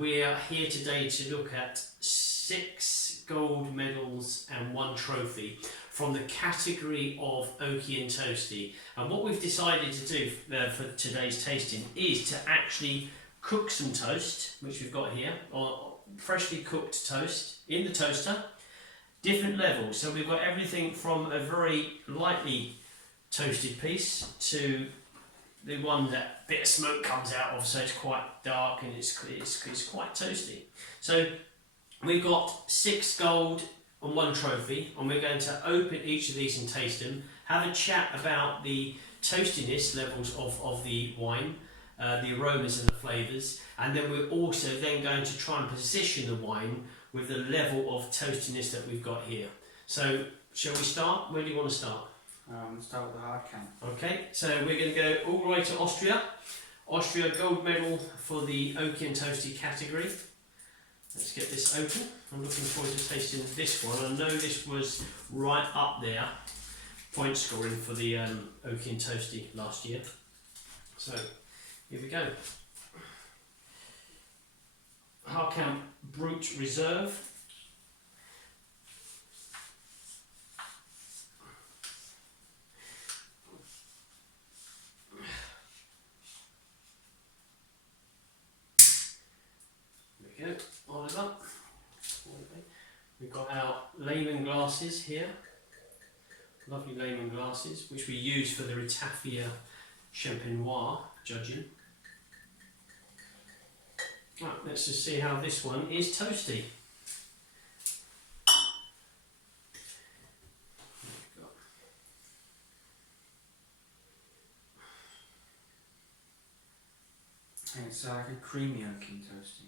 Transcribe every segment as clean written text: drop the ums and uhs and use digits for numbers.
We are here today to look at 6 gold medals and 1 trophy from the category of Oaky and Toasty. And what we've decided to do for today's tasting is to actually cook some toast, which we've got here, or freshly cooked toast in the toaster, different levels. So we've got everything from a very lightly toasted piece to the one that a bit of smoke comes out of, so it's quite dark and it's quite toasty. So we've got 6 gold and 1 trophy, and we're going to open each of these and taste them, have a chat about the toastiness levels of the wine, the aromas and the flavours, and then we're also then going to try and position the wine with the level of toastiness that we've got here. So shall we start? Where do you want to start? Start with the hard count. Okay, so we're going to go all the way to Austria. Austria gold medal for the Oaky and Toasty category. Let's get this open. I'm looking forward to tasting this one. I know this was right up there, point scoring for the Oaky and Toasty last year. So here we go. Hard count Brut Reserve. Go, Oliver. We've got our layman glasses here, lovely layman glasses, which we use for the Ratafia Champenois judging. Right, let's just see how this one is toasty. And it's like a creamy Oaky toasty.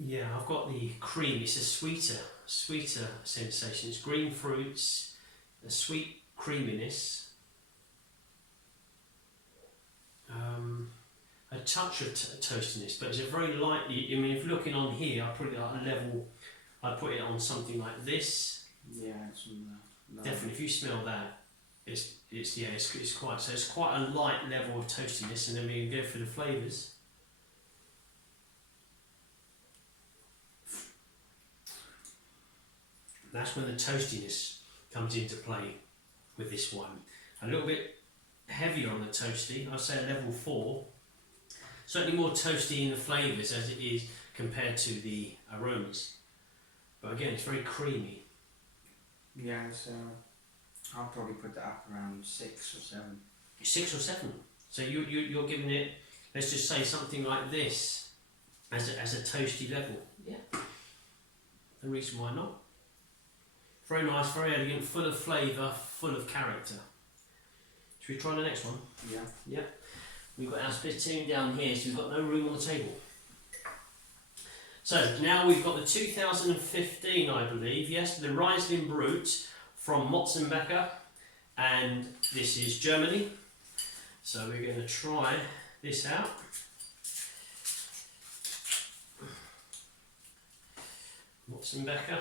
Yeah, I've got the cream. It's a sweeter sensation. It's green fruits, a sweet creaminess, a touch of toastiness, but it's a very lightly. I mean, if looking on here, I put it at a level. I put it on something like this. Yeah, it's Definitely. If you smell that, it's quite. So it's quite a light level of toastiness, and then we can go for the flavours. That's when the toastiness comes into play with this one. A little bit heavier on the toasty, I'd say a level 4. Certainly more toasty in the flavours as it is compared to the aromas. But again, it's very creamy. Yeah, so I'll probably put that up around 6 or 7. 6 or 7. So you're giving it, let's just say something like this as a toasty level. Yeah. No reason why not. Very nice, very elegant, full of flavour, full of character. Should we try the next one? Yeah. Yeah. We've got our spittoon down here, so we've got no room on the table. So now we've got the 2015, I believe, yes, the Riesling Brut from Motzenbecker, and this is Germany. So we're going to try this out. Motzenbecker.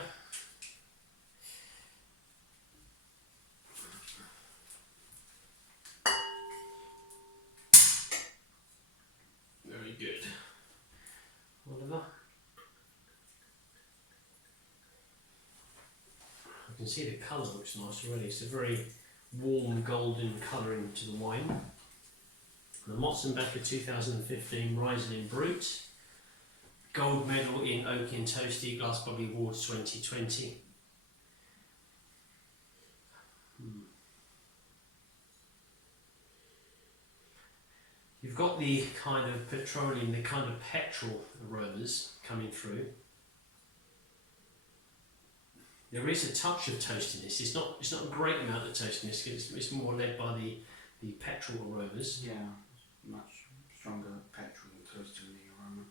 Very good. Oliver. I can see the colour looks nice already. It's a very warm golden colouring to the wine. The Motzenbecker 2015 Riesling Brut. Gold medal in Oaky and Toasty Glass Bubbly Awards 2020. You've got the kind of petroleum, the kind of petrol aromas coming through. There is a touch of toastiness. It's not a great amount of toastiness. It's more led by the petrol aromas. Yeah, much stronger petrol and toasty in the aroma.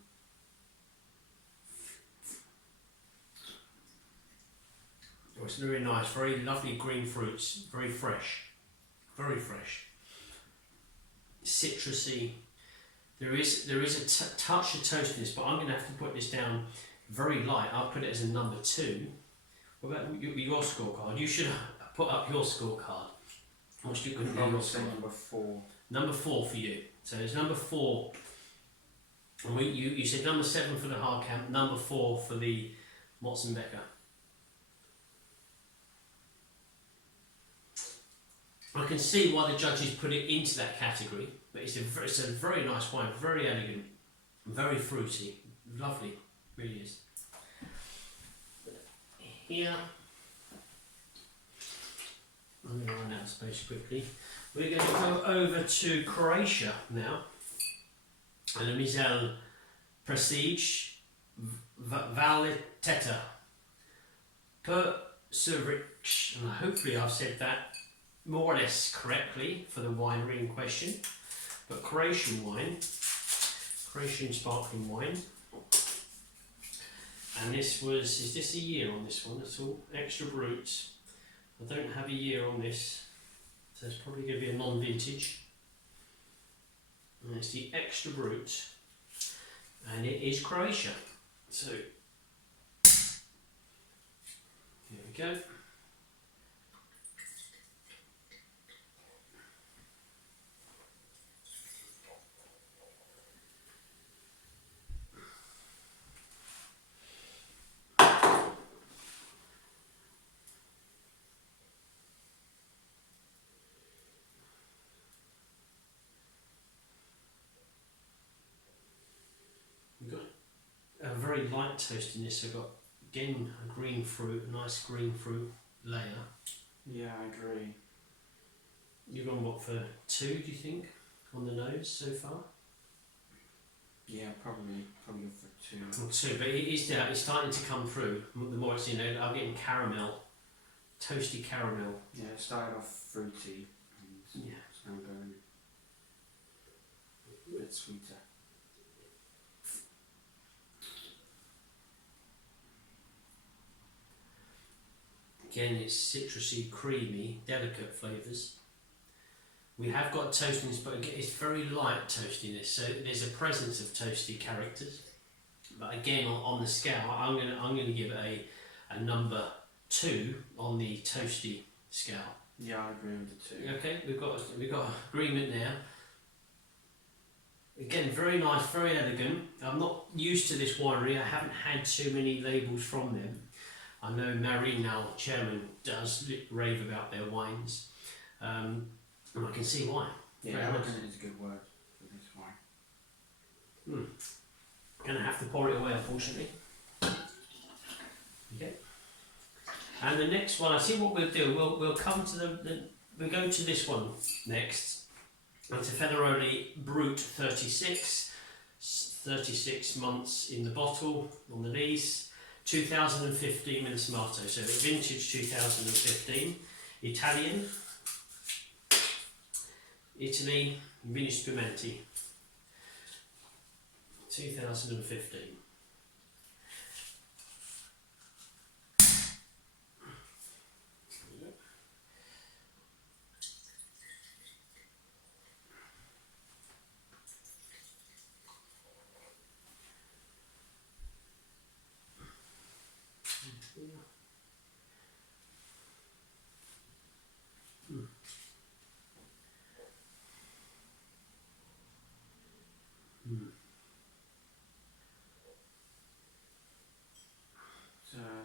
Oh, it's very nice, very lovely green fruits, very fresh, very fresh. Citrusy. There is a touch of toastiness, but I'm going to have to put this down very light. I'll put it as a number 2. What about your scorecard? You should put up your scorecard. What's your good Number 4. Number 4 for you. So it's number 4 And you said number 7 for the hard camp, number 4 for the Motzenbecker. I can see why the judges put it into that category, but it's a very nice wine, very elegant, very fruity, lovely, really is. Here, I'm going to run out of space quickly. We're going to go over to Croatia now, and the Mizell Prestige Valeteta Persevrich, and hopefully I've said that more or less correctly for the winery in question, but Croatian wine, Croatian sparkling wine, and this was, is this a year on this one at all? Extra Brut. I don't have a year on this, so it's probably going to be a non-vintage, and it's the Extra Brut, and it is Croatia, so here we go. A very light toast in this. I've got again a green fruit, a nice green fruit layer. Yeah, I agree. You've gone what for 2? Do you think on the nose so far? Yeah, probably go for 2. Or 2, but it is there. It's starting to come through. The more it's in there, I'm getting caramel, toasty caramel. Yeah, it started off fruity, and Yeah. it's now going a bit sweeter. Again, it's citrusy, creamy, delicate flavours. We have got toastiness, but again, it's very light toastiness, so there's a presence of toasty characters. But again, on the scale, I'm gonna give it a number 2 on the toasty scale. Yeah, I agree with the 2. Okay, we've got agreement there. Again, very nice, very elegant. I'm not used to this winery. I haven't had too many labels from them. I know Marie, now chairman, does rave about their wines, and I can see why. Yeah, elegant is a good word for this wine. Gonna have to pour it away, unfortunately. Okay. And the next one, I see what we'll do. We'll come to we'll go to this one next. It's a Federoli Brut 36 months in the bottle on the lees. 2015 with a Smarto, so vintage 2015, Italian, Italy, Vini Spumenti, 2015.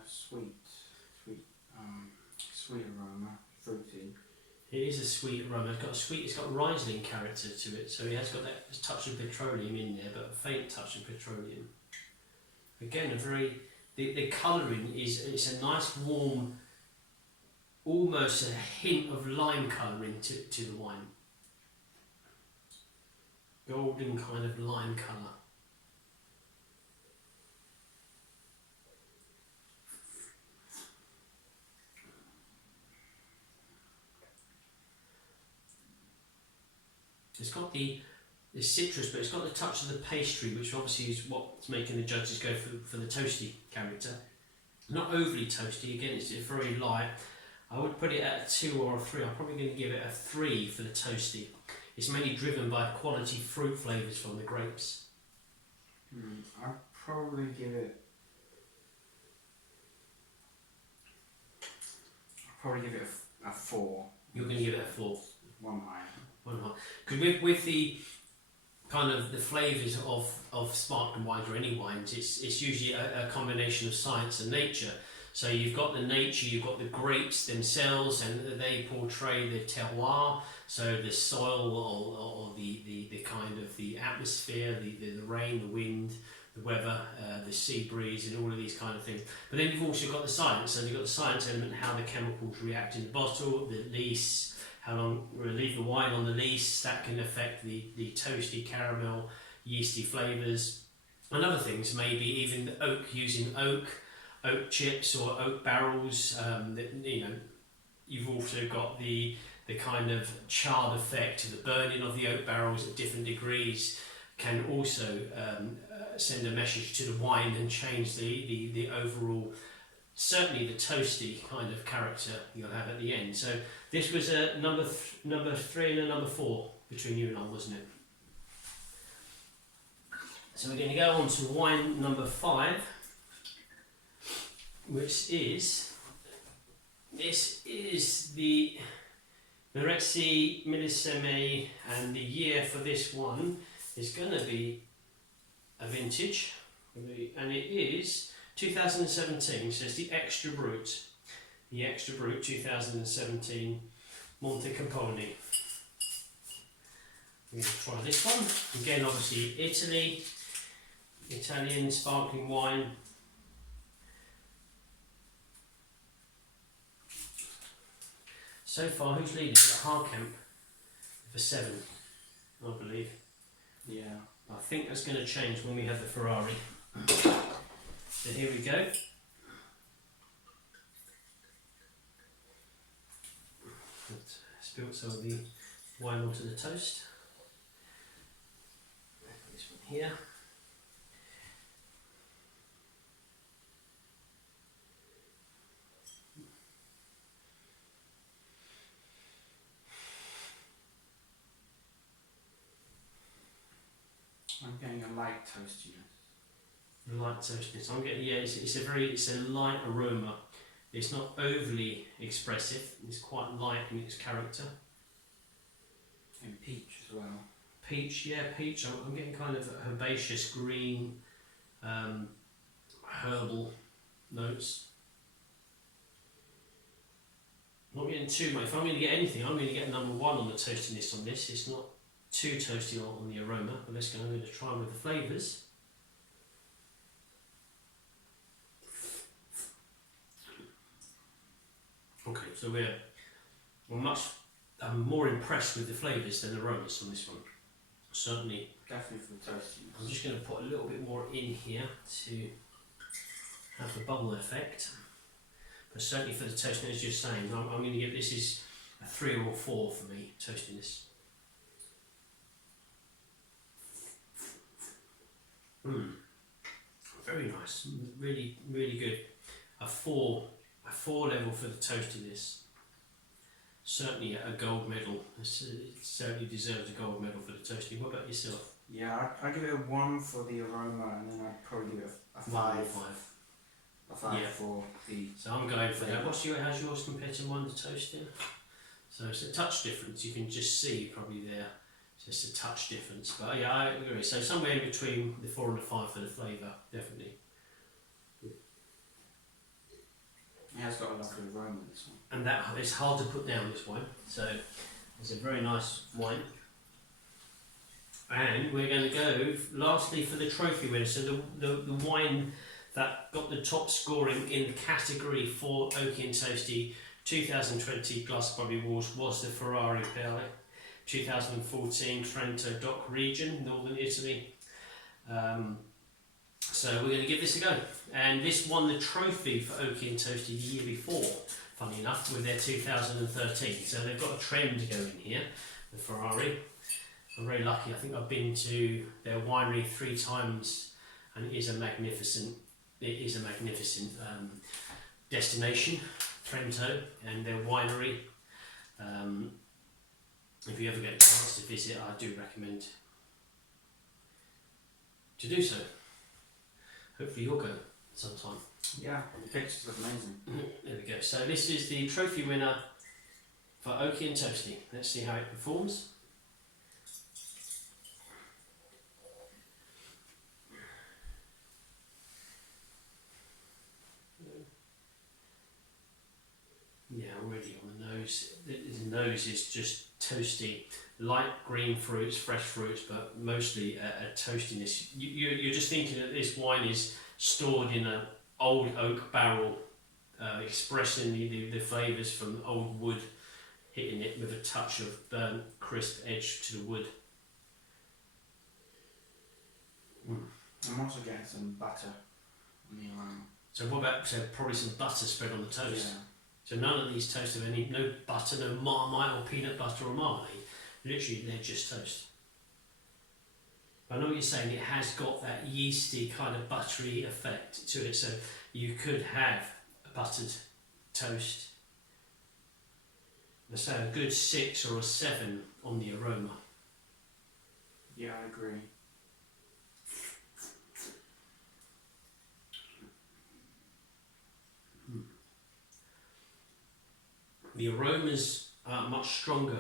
It's sweet aroma, fruity. It is a sweet aroma. It's got Riesling character to it, so it has got that touch of petroleum in there, but a faint touch of petroleum. Again, the colouring it's a nice warm, almost a hint of lime colouring to the wine. Golden kind of lime colour. It's got the citrus, but it's got the touch of the pastry, which obviously is what's making the judges go for the toasty character. Not overly toasty, again, it's very light. I would put it at a 2 or a 3. I'm probably going to give it a 3 for the toasty. It's mainly driven by quality fruit flavours from the grapes. I'd probably give it. A 4. You're going to give it a 4. One higher. Because with the kind of the flavours of sparkling wines or any wines, it's usually a combination of science and nature. So you've got the nature, you've got the grapes themselves, and they portray the terroir, so the soil or the kind of the atmosphere, the rain, the wind, the weather, the sea breeze, and all of these kind of things. But then you've also got the science, so you've got the science element, how the chemicals react in the bottle, the lees, how long we leave the wine on the lees, that can affect the toasty, caramel, yeasty flavours. And other things, maybe even the oak, using oak chips or oak barrels. You've also got the kind of charred effect, the burning of the oak barrels at different degrees can also send a message to the wine and change the overall, certainly the toasty kind of character you'll have at the end. So this was a number 3 and a number 4 between you and I, wasn't it? So we're going to go on to wine number 5, which is, this is the Merezzi Millesime, and the year for this one is going to be a vintage, and it is 2017, so it's the Extra Brut 2017 Montecampone. We're going to try this one, again obviously Italian sparkling wine. So far, who's leading? Harkamp for 7, I believe. Yeah. I think that's going to change when we have the Ferrari. So here we go. Spilt some of the wine onto the toast. This one here. I'm getting a light toastiness. Light toastiness. I'm getting, yeah, it's a light aroma. It's not overly expressive. It's quite light in its character. And peach as well. Peach, yeah, peach. I'm getting kind of herbaceous green, herbal notes. I'm not getting too much. If I'm going to get anything, I'm going to get number 1 on the toastiness on this. It's not too toasty on the aroma, but let's go. I'm going to try with the flavours. Okay, so we're much more impressed with the flavours than aromas on this one. Certainly. Definitely for the toastiness. I'm just going to put a little bit more in here to have the bubble effect. But certainly for the toastiness, as you're saying, I'm going to give this is a 3 or 4 for me, toastiness. Very nice, really, really good. A 4 level for the toastiness. Certainly a gold medal. It certainly deserves a gold medal for the toasting. What about yourself? Yeah, I'd give it a 1 for the aroma, and then I'd probably give it a 5. A 5 yeah. for the. So I'm going for that. How's yours compared to mine, the toasting? So it's a touch difference. You can just see probably there. Just a touch difference, but yeah, I agree. So somewhere in between the 4 and the 5 for the flavour, definitely. Yeah, it's got a lovely aroma, this one. And that it's hard to put down, this wine. So it's a very nice wine. And we're going to go lastly for the trophy winner. So the wine that got the top scoring in the category for Oaky and Toasty 2020 Glass Bubbly Awards was the Ferrari Perle. 2014 Trento Dock region, northern Italy. So we're going to give this a go. And this won the trophy for Oaky and Toasty the year before, funny enough, with their 2013. So they've got a trend going here, the Ferrari. I'm very lucky. I think I've been to their winery 3 times, and it is a magnificent destination, Trento, and their winery. If you ever get a chance to visit, I do recommend to do so. Hopefully you'll go sometime. Yeah, the pictures look amazing. There we go. So this is the trophy winner for Oaky and Toasty. Let's see how it performs. already on the nose. The nose is just toasty, light green fruits, fresh fruits, but mostly a toastiness. You're just thinking that this wine is stored in an old oak barrel, expressing the flavours from old wood, hitting it with a touch of burnt, crisp edge to the wood. I'm also getting some butter on the aroma. So what about probably some butter spread on the toast? Yeah. So none of these toasts have no butter, no marmite or peanut butter or marmalade. Literally, they're just toast. I know what you're saying. It has got that yeasty kind of buttery effect to it. So you could have a buttered toast. Let's say a good 6 or a 7 on the aroma. Yeah, I agree. The aromas are much stronger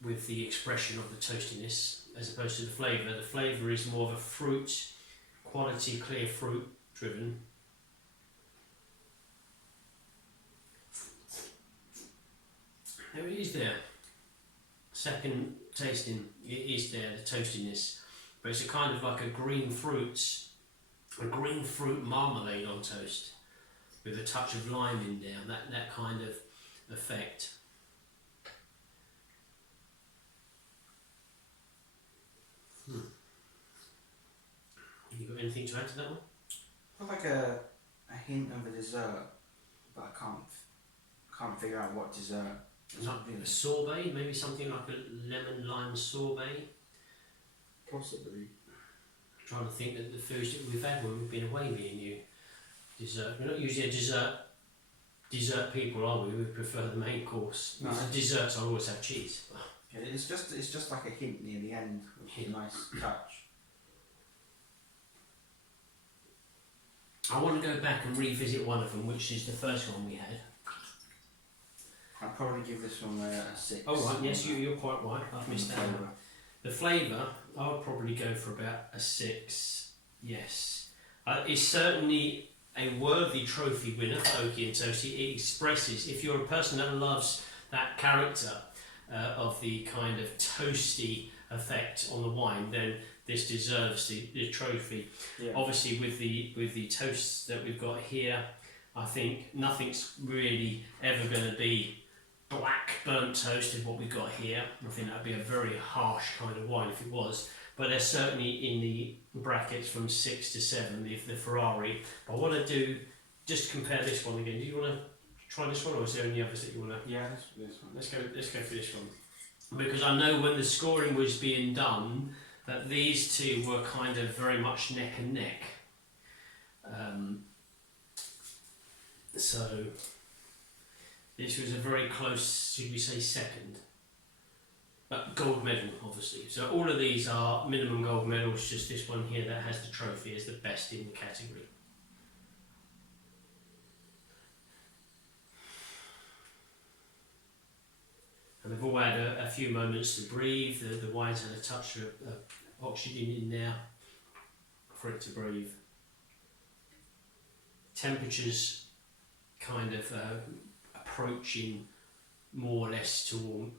with the expression of the toastiness as opposed to the flavour. The flavour is more of a fruit, quality, clear fruit driven. There it is there. Second tasting, it is there, the toastiness. But it's a kind of like a green fruit marmalade on toast with a touch of lime in there, that kind of effect. You got anything to add to that one? I feel like a hint of a dessert, but I can't figure out what dessert. A sorbet, maybe something like a lemon lime sorbet. Possibly. I'm trying to think that the foods that we've had when we've been away, me and you. Dessert. We're not usually a dessert people, are we? We prefer the main course. No. Desserts, I always have cheese. Yeah, it's just like a hint near the end, which is a nice touch. I want to go back and revisit one of them, which is the first one we had. I'd probably give this one a 6. Oh right, yes, you're quite right. I've missed that one. The flavour, I would probably go for about a 6. Yes, it's certainly a worthy trophy winner for Oaky and Toasty. It expresses, if you're a person that loves that character of the kind of toasty effect on the wine, then this deserves the trophy. Yeah. Obviously, with the toasts that we've got here, I think nothing's really ever going to be black burnt toast is what we've got here. I think that'd be a very harsh kind of wine if it was. But they're certainly in the brackets from 6 to 7, the Ferrari. But I want to do, just compare this one again. Do you want to try this one, or is there any others that you want to? Yeah, this one. Let's go for this one. Because I know when the scoring was being done, that these two were kind of very much neck and neck. So this was a very close, should we say, second. But gold medal, obviously. So all of these are minimum gold medals, just this one here that has the trophy as the best in the category. And they've all had a few moments to breathe. The wine's had a touch of oxygen in there for it to breathe. Temperatures kind of approaching more or less to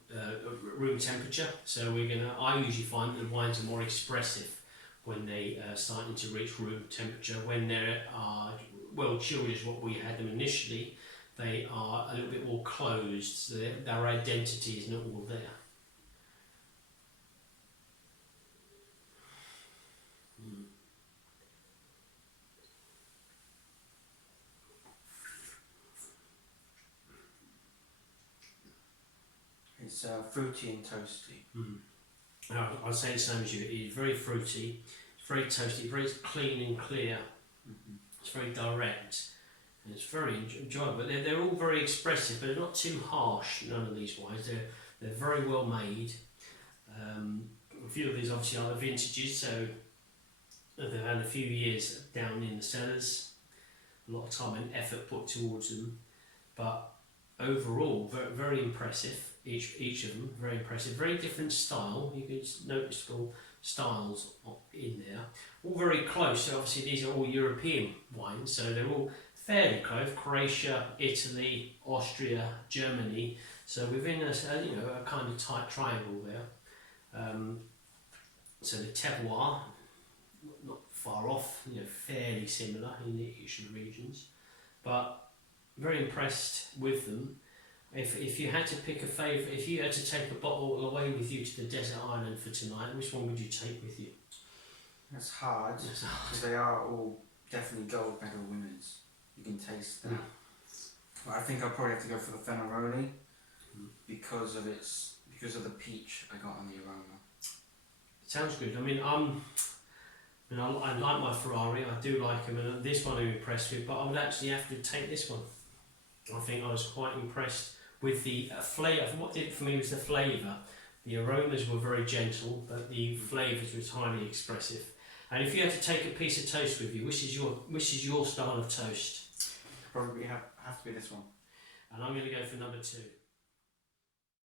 room temperature. So I usually find that the wines are more expressive when they are starting to reach room temperature. When they are well chilled as what we had them initially, they are a little bit more closed, so their identity is not all there. It's fruity and toasty. I'd say the same as you. It's very fruity, it's very toasty, very clean and clear. It's very direct. And it's very enjoyable. They're all very expressive, but they're not too harsh. None of these wines. They're very well made. A few of these obviously are the vintages, so they've had a few years down in the cellars. A lot of time and effort put towards them, but overall, very, very impressive. Each of them very impressive. Very different style. You can noticeable styles in there. All very close. So obviously these are all European wines, so they're all fairly close: Croatia, Italy, Austria, Germany. So within a kind of tight triangle there. So the terroir, not far off, fairly similar in each of the regions, but very impressed with them. If you had to pick a favourite, if you had to take a bottle away with you to the desert island for tonight, which one would you take with you? That's hard, because they are all definitely gold medal winners. You can taste that. But I think I'll probably have to go for the Fenaroli because of the peach I got on the aroma. Sounds good. I mean, I like my Ferrari. I do like them, and this one I'm impressed with. But I would actually have to take this one. I think I was quite impressed with the flavour. What did it for me was the flavour. The aromas were very gentle, but the flavours was highly expressive. And if you had to take a piece of toast with you, which is your style of toast? Probably have to be this one. And I'm going to go for number 2.